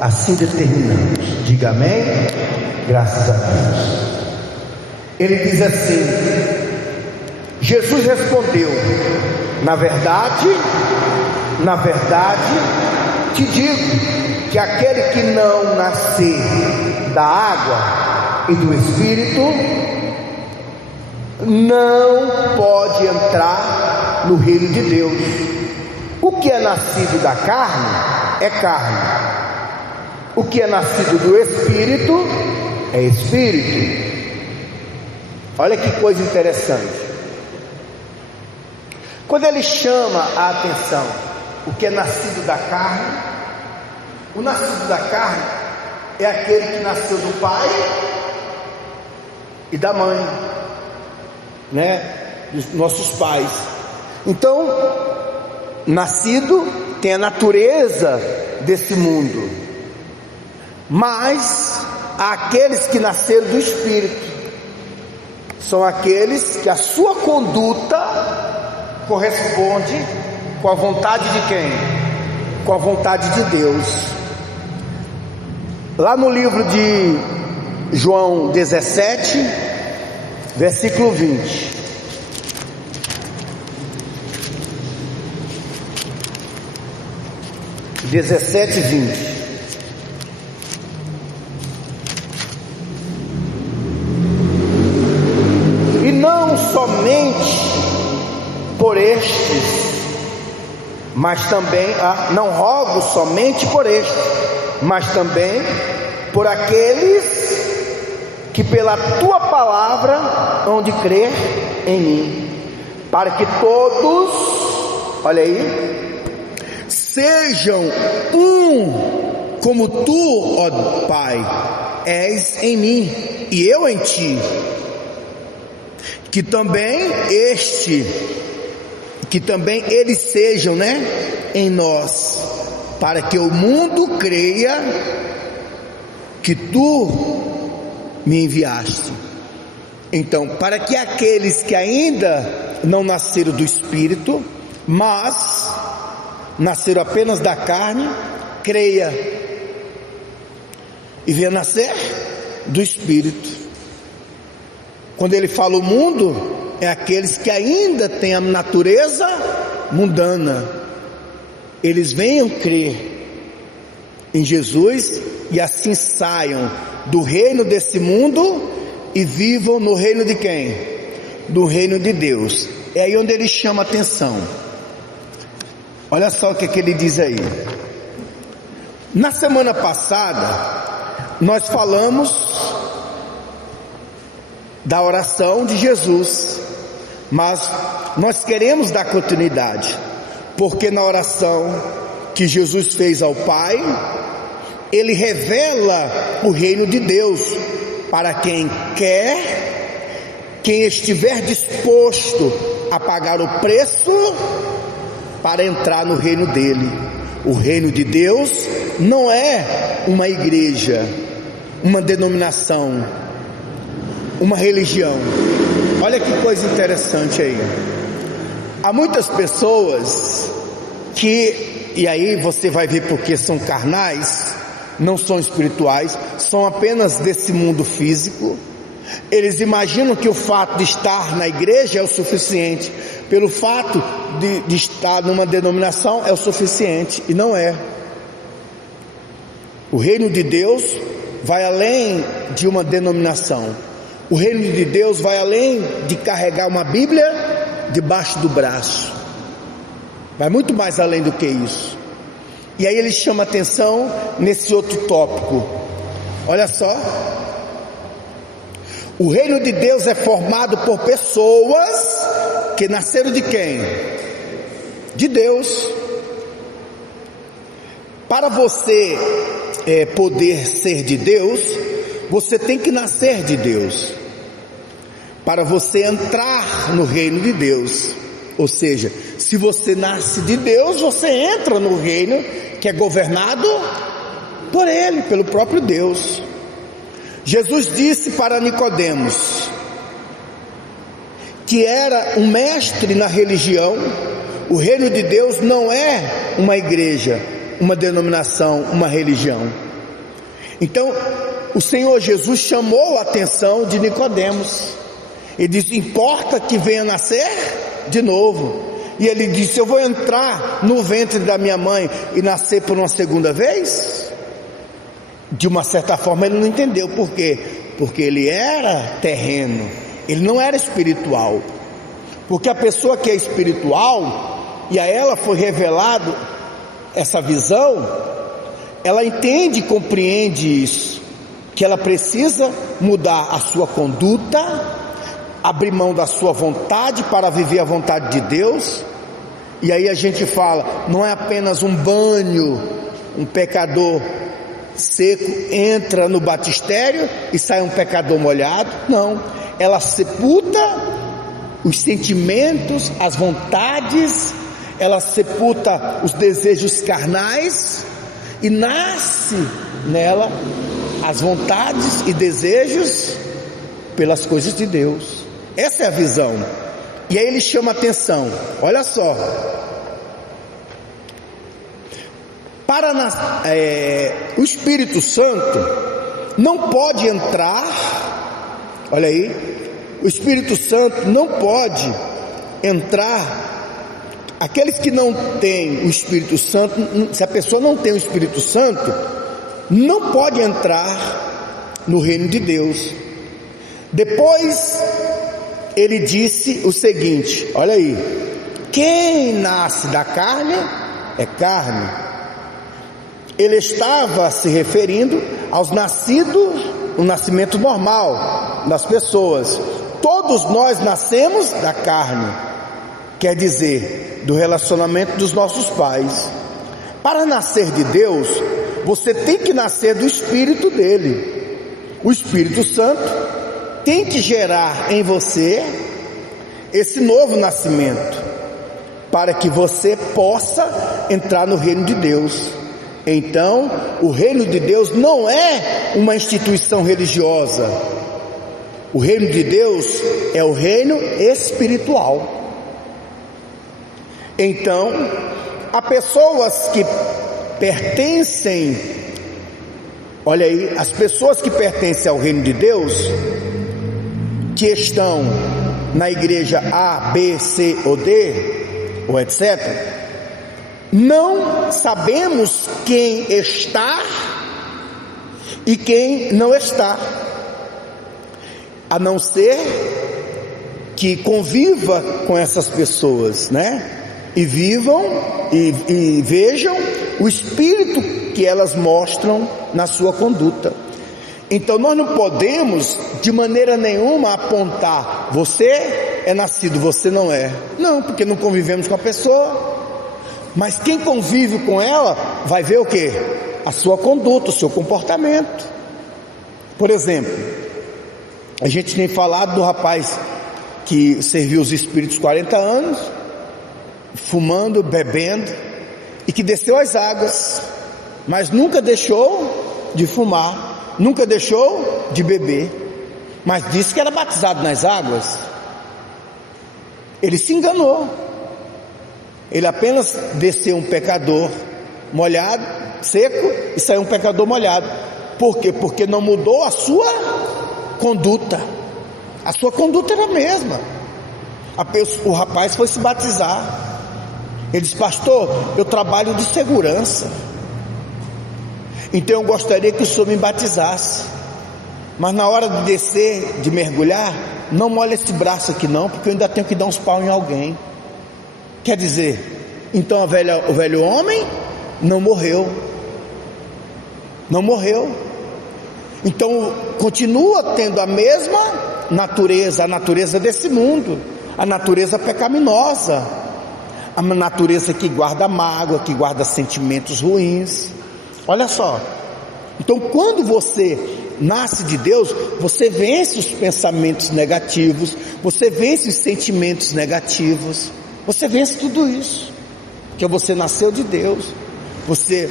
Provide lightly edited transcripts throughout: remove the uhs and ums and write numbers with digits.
assim determinamos. Diga amém. Graças a Deus. Ele diz assim: Jesus respondeu: na verdade, te digo que aquele que não nascer da água e do Espírito não pode entrar no reino de Deus. O que é nascido da carne é carne, o que é nascido do Espírito é Espírito. Olha que coisa interessante. Quando ele chama a atenção o que é nascido da carne, o nascido da carne é aquele que nasceu do pai e da mãe, dos nossos pais. Então, nascido tem a natureza desse mundo, mas aqueles que nasceram do Espírito são aqueles que a sua conduta corresponde com a vontade de quem? Com a vontade de Deus. Lá no livro de João 17, versículo 20. (17 e 20). E não somente por estes, mas também, não rogo somente por estes, mas também por aqueles que pela tua palavra hão de crer em mim, para que todos, olha aí, sejam um, como tu, ó Pai, és em mim e eu em ti, que também eles sejam, em nós, para que o mundo creia que tu me enviaste. Então, para que aqueles que ainda não nasceram do Espírito, mas nasceram apenas da carne, creia e venha nascer do Espírito. Quando ele fala o mundo, é aqueles que ainda têm a natureza mundana. Eles venham crer em Jesus e assim saiam do reino desse mundo e vivam no reino de quem? Do reino de Deus. É aí onde ele chama a atenção. Olha só o que ele diz aí. Na semana passada nós falamos da oração de Jesus, mas nós queremos dar continuidade, porque na oração que Jesus fez ao Pai, ele revela o reino de Deus para quem quer, quem estiver disposto a pagar o preço para entrar no reino dele. O reino de Deus não é uma igreja, uma denominação, uma religião. Olha que coisa interessante aí. Há muitas pessoas que, e aí você vai ver porque são carnais, não são espirituais, são apenas desse mundo físico. Eles imaginam que o fato de estar na igreja é o suficiente, pelo fato de estar numa denominação é o suficiente, e não é. O reino de Deus vai além de uma denominação. O reino de Deus vai além de carregar uma Bíblia debaixo do braço, vai muito mais além do que isso. E aí ele chama atenção nesse outro tópico. Olha só, o reino de Deus é formado por pessoas que nasceram de quem? De Deus. Para você poder ser de Deus, você tem que nascer de Deus, para você entrar no reino de Deus. Ou seja, se você nasce de Deus, você entra no reino que é governado por Ele, pelo próprio Deus. Jesus disse para Nicodemos, que era um mestre na religião, o reino de Deus não é uma igreja, uma denominação, uma religião. Então, o Senhor Jesus chamou a atenção de Nicodemos. Ele disse: importa que venha nascer de novo. E ele disse: eu vou entrar no ventre da minha mãe e nascer por uma segunda vez? De uma certa forma ele não entendeu. Por quê? Porque ele era terreno, ele não era espiritual. Porque a pessoa que é espiritual, e a ela foi revelado essa visão, ela entende e compreende isso, que ela precisa mudar a sua conduta, abrir mão da sua vontade para viver a vontade de Deus. E aí a gente fala, não é apenas um banho, um pecador seco entra no batistério e sai um pecador molhado. Não, ela sepulta os sentimentos, as vontades, ela sepulta os desejos carnais e nasce nela as vontades e desejos pelas coisas de Deus. Essa é a visão. E aí ele chama a atenção, olha só, o Espírito Santo não pode entrar, olha aí, o Espírito Santo não pode entrar, aqueles que não têm o Espírito Santo, se a pessoa não tem o Espírito Santo, não pode entrar no reino de Deus. Depois ele disse o seguinte, olha aí, quem nasce da carne é carne. Ele estava se referindo aos nascidos, o nascimento normal das pessoas. Todos nós nascemos da carne, quer dizer, do relacionamento dos nossos pais. Para nascer de Deus, você tem que nascer do Espírito dele. O Espírito Santo tem que gerar em você esse novo nascimento, para que você possa entrar no reino de Deus. Então, o reino de Deus não é uma instituição religiosa. O reino de Deus é o reino espiritual. Então, há pessoas que pertencem, olha aí, as pessoas que pertencem ao reino de Deus, que estão na igreja A, B, C ou D, ou etc., não sabemos quem está e quem não está, a não ser que conviva com essas pessoas, né? E vivam e vejam o espírito que elas mostram na sua conduta. Então nós não podemos de maneira nenhuma apontar, você é nascido, você não é. Não, porque não convivemos com a pessoa. Mas quem convive com ela vai ver o quê? A sua conduta, o seu comportamento. Por exemplo, a gente tem falado do rapaz que serviu os espíritos 40 anos, fumando, bebendo, e que desceu às águas, mas nunca deixou de fumar, nunca deixou de beber, mas disse que era batizado nas águas. Ele se enganou. Ele apenas desceu um pecador molhado, seco, e saiu um pecador molhado. Por quê? Porque não mudou a sua conduta. A sua conduta era a mesma. O rapaz foi se batizar. Ele disse: pastor, eu trabalho de segurança, então eu gostaria que o senhor me batizasse, mas na hora de descer, de mergulhar, não molha esse braço aqui não, porque eu ainda tenho que dar uns pau em alguém. Quer dizer, então o velho homem não morreu. Não morreu. Então continua tendo a mesma natureza, a natureza desse mundo, a natureza pecaminosa, a natureza que guarda mágoa, que guarda sentimentos ruins. Olha só. Então quando você nasce de Deus, você vence os pensamentos negativos, você vence os sentimentos negativos, você vence tudo isso, porque você nasceu de Deus, você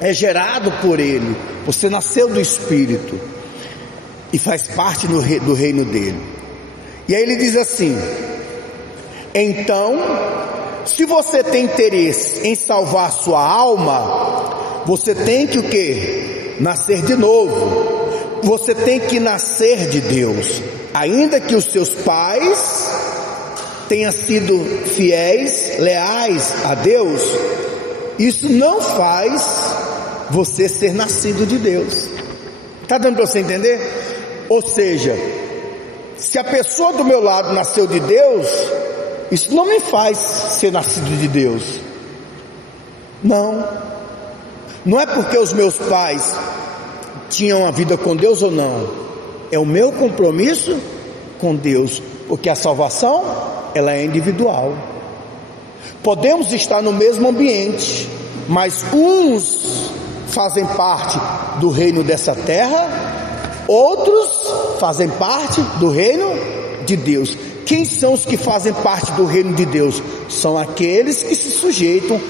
é gerado por Ele, você nasceu do Espírito e faz parte do reino dele. E aí ele diz assim: então, se você tem interesse em salvar a sua alma, você tem que o quê? Nascer de novo. Você tem que nascer de Deus. Ainda que os seus pais tenham sido fiéis, leais a Deus, isso não faz você ser nascido de Deus. Está dando para você entender? Ou seja, se a pessoa do meu lado nasceu de Deus, isso não me faz ser nascido de Deus. Não é porque os meus pais tinham a vida com Deus ou não, é o meu compromisso com Deus, porque a salvação, ela é individual. Podemos estar no mesmo ambiente, mas uns fazem parte do reino dessa terra, outros fazem parte do reino de Deus. Quem são os que fazem parte do reino de Deus? São aqueles que se sujeitam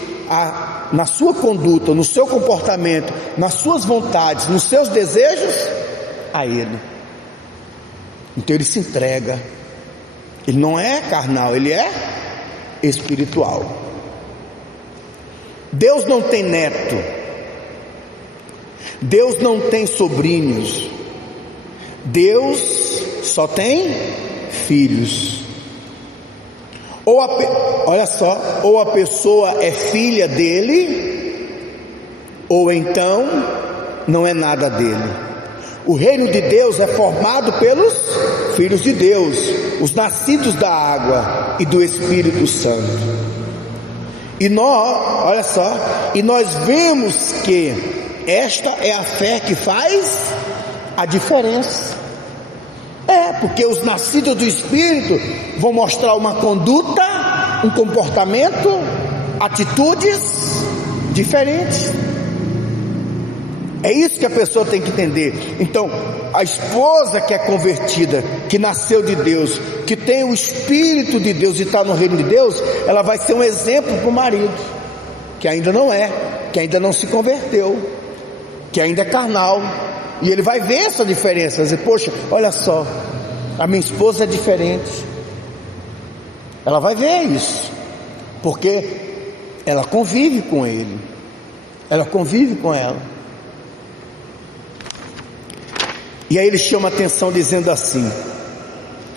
na sua conduta, no seu comportamento, nas suas vontades, nos seus desejos, a Ele. Então ele se entrega. Ele não é carnal, ele é espiritual. Deus não tem neto, Deus não tem sobrinhos, Deus só tem filhos. Olha só, ou a pessoa é filha dele, ou então não é nada dele. O reino de Deus é formado pelos filhos de Deus, os nascidos da água e do Espírito Santo. E nós vemos que esta é a fé que faz a diferença. Porque os nascidos do Espírito vão mostrar uma conduta, um comportamento, atitudes diferentes. É isso que a pessoa tem que entender. Então, a esposa que é convertida, que nasceu de Deus, que tem o Espírito de Deus e está no reino de Deus, ela vai ser um exemplo para o marido, que ainda não é, que ainda não se converteu, que ainda é carnal. E ele vai ver essa diferença, vai dizer: poxa, olha só, a minha esposa é diferente. Ela vai ver isso, porque ela convive com ele, ela convive com ela. E aí ele chama a atenção dizendo assim: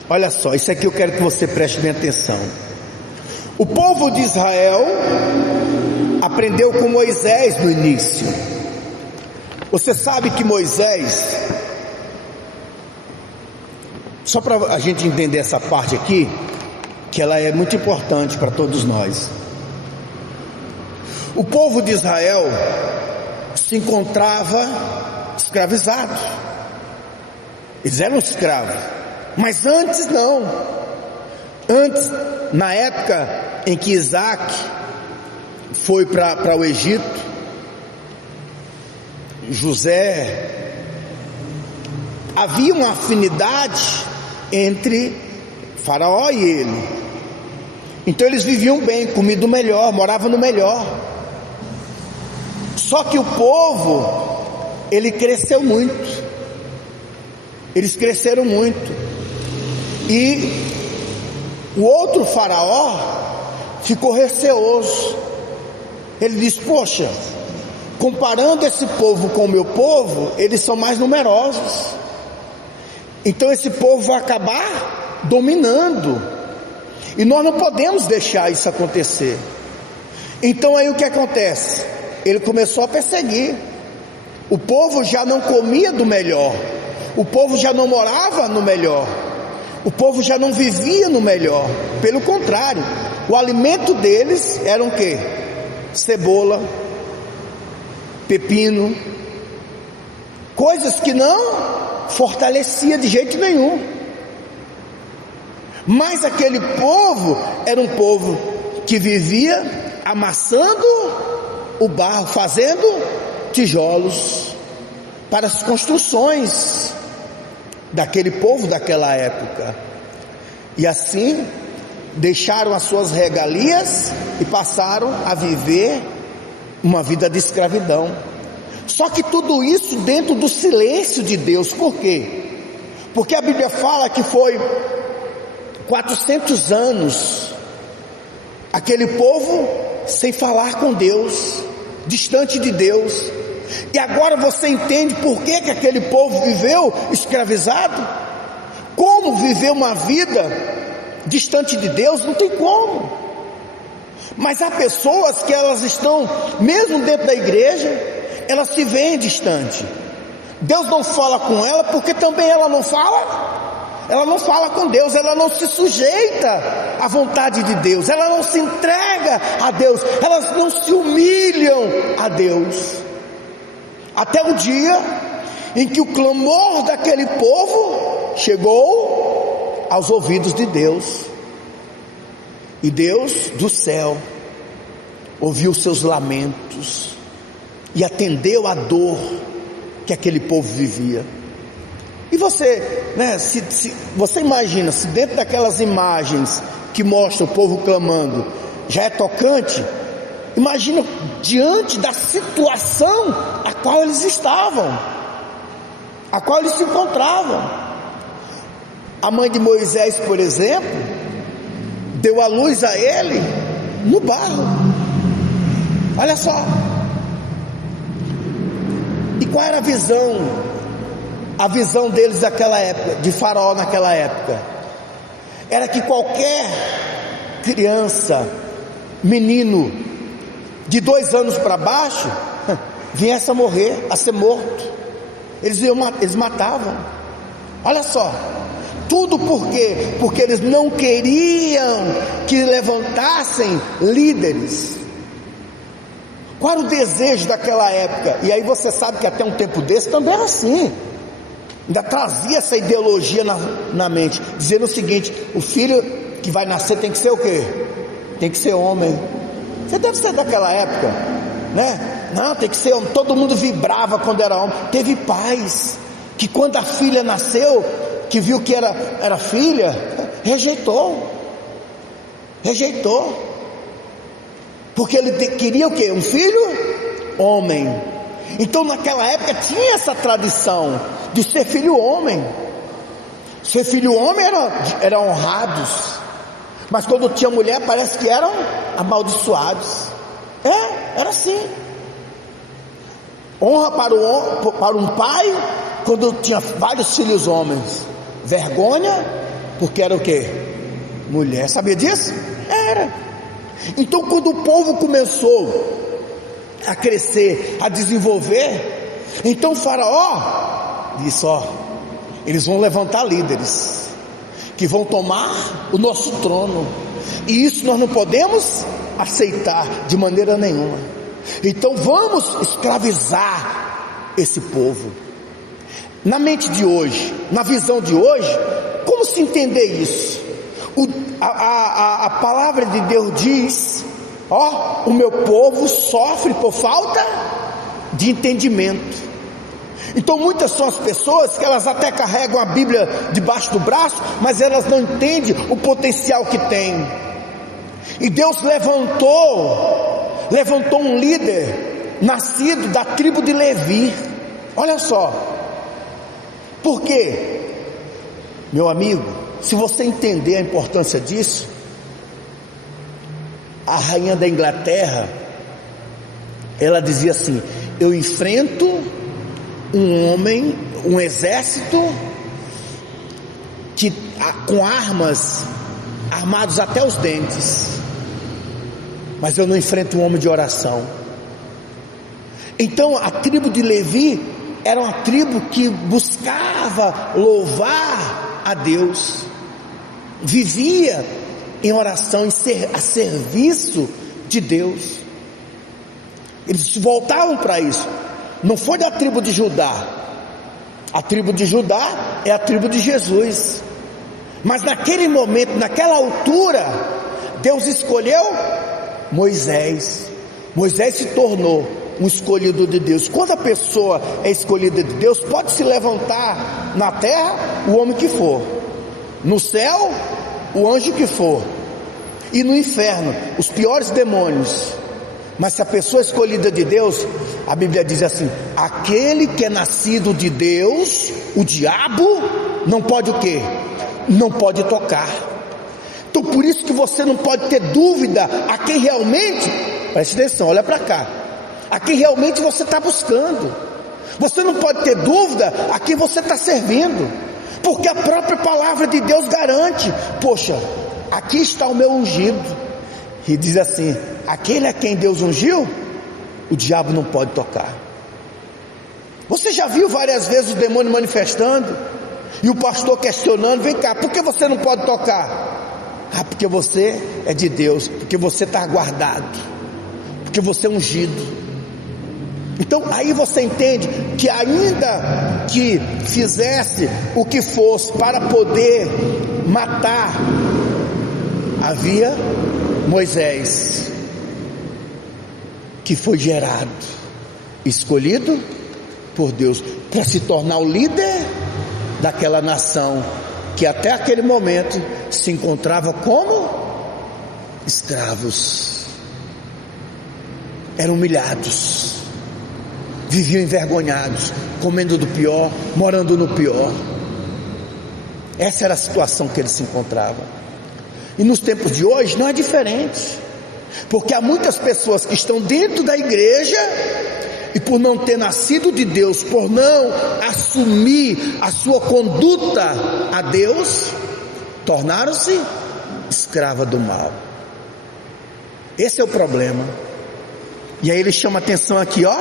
olha só, isso aqui eu quero que você preste bem atenção. O povo de Israel aprendeu com Moisés no início. Você sabe que Moisés, só para a gente entender essa parte aqui, que ela é muito importante para todos nós. O povo de Israel se encontrava escravizado. Eles eram escravos, mas antes não. Antes, na época em que Isaac foi para o Egito, José, havia uma afinidade entre Faraó e ele. Então eles viviam bem, comiam do melhor, moravam no melhor. Só que o povo, ele cresceu muito. Eles cresceram muito. E o outro Faraó ficou receoso. Ele disse: poxa, comparando esse povo com o meu povo, eles são mais numerosos. Então esse povo vai acabar dominando. E nós não podemos deixar isso acontecer. Então aí o que acontece? Ele começou a perseguir. O povo já não comia do melhor. O povo já não morava no melhor. O povo já não vivia no melhor. Pelo contrário, o alimento deles era o quê? Cebola, pepino, coisas que não fortalecia de jeito nenhum. Mas aquele povo era um povo que vivia amassando o barro, fazendo tijolos para as construções daquele povo daquela época. E assim deixaram as suas regalias e passaram a viver uma vida de escravidão. Só que tudo isso dentro do silêncio de Deus. Por quê? Porque a Bíblia fala que foi 400 anos aquele povo sem falar com Deus, distante de Deus. E agora você entende por que aquele povo viveu escravizado? Como viver uma vida distante de Deus? Não tem como. Mas há pessoas que elas estão, mesmo dentro da igreja, elas se veem distante. Deus não fala com ela porque também ela não fala com Deus, ela não se sujeita à vontade de Deus, ela não se entrega a Deus, elas não se humilham a Deus. Até o dia em que o clamor daquele povo chegou aos ouvidos de Deus, e Deus do céu ouviu seus lamentos e atendeu a dor que aquele povo vivia. E você, você imagina, se dentro daquelas imagens que mostram o povo clamando já é tocante, imagina diante da situação a qual eles estavam, a qual eles se encontravam. A mãe de Moisés, por exemplo, deu a luz a ele no barro. Olha só. E qual era a visão? A visão deles daquela época, de Faraó naquela época, era que qualquer criança, menino de 2 anos para baixo, viesse a morrer, a ser morto. Eles matavam. Olha só, tudo por quê? Porque eles não queriam que levantassem líderes. Qual era o desejo daquela época? E aí você sabe que até um tempo desse também era assim. Ainda trazia essa ideologia na mente, dizendo o seguinte: o filho que vai nascer tem que ser o quê? Tem que ser homem. Você deve ser daquela época, né? Não, tem que ser homem. Todo mundo vibrava quando era homem. Teve pais que quando a filha nasceu, que viu que era filha, rejeitou, porque ele queria o quê? Um filho homem. Então naquela época tinha essa tradição de ser filho homem. Ser filho homem era honrados, mas quando tinha mulher parece que eram amaldiçoados. Era assim. Honra para um pai quando tinha vários filhos homens. Vergonha porque era o quê? Mulher. Sabia disso? Era. Então quando o povo começou a crescer, a desenvolver, então Faraó disse: eles vão levantar líderes que vão tomar o nosso trono, e isso nós não podemos aceitar de maneira nenhuma. Então vamos escravizar esse povo. Na mente de hoje, na visão de hoje, como se entender isso? A palavra de Deus diz: o meu povo sofre por falta de entendimento. Então muitas são as pessoas que elas até carregam a Bíblia debaixo do braço, mas elas não entendem o potencial que tem. E Deus levantou um líder nascido da tribo de Levi. Olha só. Por quê? Meu amigo, se você entender a importância disso, a rainha da Inglaterra, ela dizia assim: eu enfrento um homem, um exército com armas, armados até os dentes, mas eu não enfrento um homem de oração. Então a tribo de Levi era uma tribo que buscava louvar a Deus, vivia em oração, a serviço de Deus. Eles voltavam para isso. Não foi da tribo de Judá. A tribo de Judá é a tribo de Jesus. Mas naquele momento, naquela altura, Deus escolheu Moisés. Moisés se tornou um escolhido de Deus. Quando a pessoa é escolhida de Deus, pode se levantar na terra o homem que for, no céu o anjo que for, e no inferno os piores demônios. Mas se a pessoa é escolhida de Deus, a Bíblia diz assim: aquele que é nascido de Deus, o diabo não pode o quê? Não pode tocar. Então por isso que você não pode ter dúvida a quem realmente, preste atenção, olha para cá, a quem realmente você está buscando. Você não pode ter dúvida a quem você está servindo, porque a própria palavra de Deus garante: poxa, aqui está o meu ungido. E diz assim: aquele a quem Deus ungiu, o diabo não pode tocar. Você já viu várias vezes o demônio manifestando, e o pastor questionando: vem cá, por que você não pode tocar? Ah, porque você é de Deus, porque você está guardado, porque você é ungido. Então aí você entende que ainda que fizesse o que fosse para poder matar, havia Moisés, que foi gerado, escolhido por Deus para se tornar o líder daquela nação que até aquele momento se encontrava como escravos, eram humilhados, viviam envergonhados, comendo do pior, morando no pior. Essa era a situação que eles se encontravam. E nos tempos de hoje não é diferente, porque há muitas pessoas que estão dentro da igreja e por não ter nascido de Deus, por não assumir a sua conduta a Deus, tornaram-se escrava do mal. Esse é o problema. E aí ele chama atenção aqui, ó.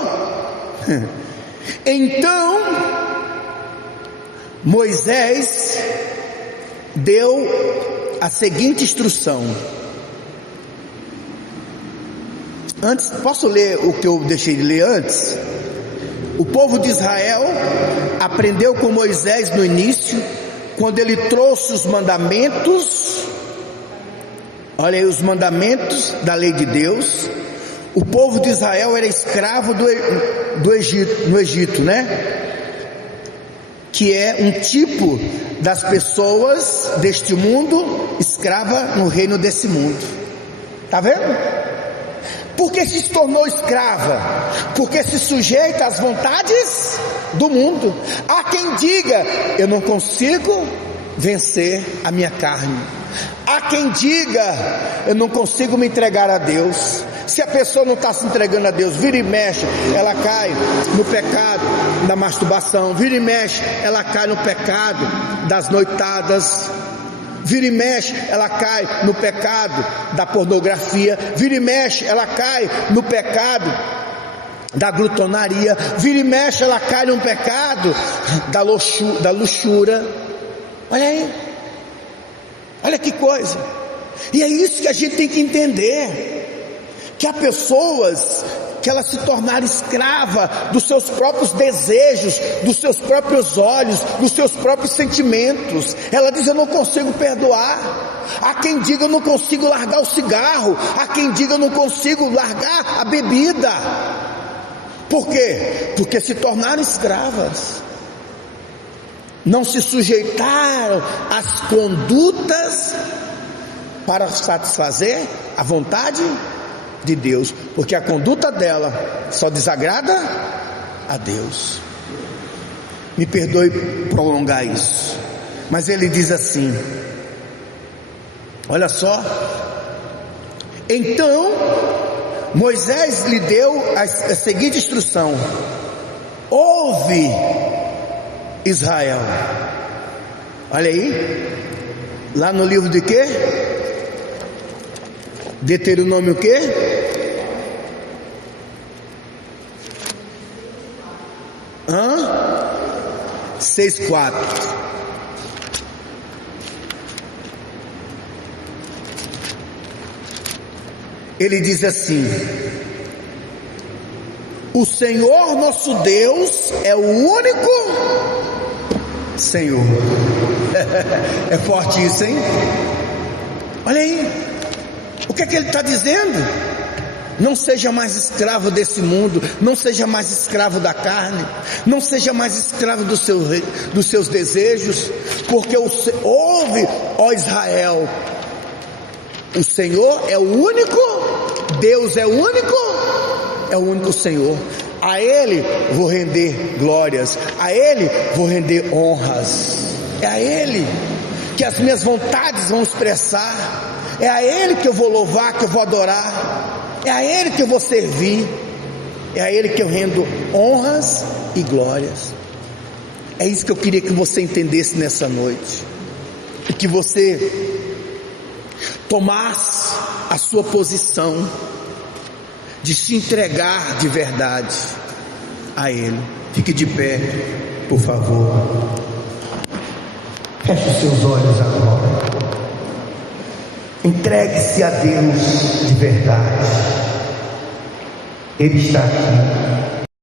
Então Moisés deu a seguinte instrução. Antes, posso ler o que eu deixei de ler antes? O povo de Israel aprendeu com Moisés no início, quando ele trouxe os mandamentos. Olha aí, os mandamentos da lei de Deus. O povo de Israel era escravo do Egito, no Egito, né? Que é um tipo das pessoas deste mundo, escrava no reino desse mundo. Tá vendo? Porque se tornou escrava? Porque se sujeita às vontades do mundo. Há quem diga: eu não consigo vencer a minha carne. Há quem diga: eu não consigo me entregar a Deus. Se a pessoa não está se entregando a Deus, vira e mexe, ela cai no pecado da masturbação, vira e mexe, ela cai no pecado das noitadas, vira e mexe, ela cai no pecado da pornografia, vira e mexe, ela cai no pecado da glutonaria, vira e mexe, ela cai no pecado da luxúria. Olha aí, olha que coisa. E é isso que a gente tem que entender, que há pessoas que elas se tornaram escrava dos seus próprios desejos, dos seus próprios olhos, dos seus próprios sentimentos. Ela diz: eu não consigo perdoar. Há quem diga: eu não consigo largar o cigarro. Há quem diga: eu não consigo largar a bebida. Por quê? Porque se tornaram escravas, não se sujeitaram às condutas para satisfazer a vontade de Deus, porque a conduta dela só desagrada a Deus. Me perdoe prolongar isso, mas ele diz assim, olha só: então Moisés lhe deu a seguinte instrução: ouve, Israel. Olha aí, lá no livro de quê? Deuteronômio o quê? Hã? 6:4. Ele diz assim: o Senhor nosso Deus é o único Senhor. É forte isso, hein? Olha aí, o que é que ele está dizendo? Não seja mais escravo desse mundo, não seja mais escravo da carne, não seja mais escravo dos seus desejos, porque ouve, ó Israel, o Senhor é o único, Deus é o único Senhor. A Ele vou render glórias, a Ele vou render honras, é a Ele que as minhas vontades vão expressar, é a Ele que eu vou louvar, que eu vou adorar, é a Ele que eu vou servir. É a Ele que eu rendo honras e glórias. É isso que eu queria que você entendesse nessa noite, e que você tomasse a sua posição de se entregar de verdade a Ele. Fique de pé, por favor. Feche os seus olhos agora. Entregue-se a Deus de verdade. Ele está aqui.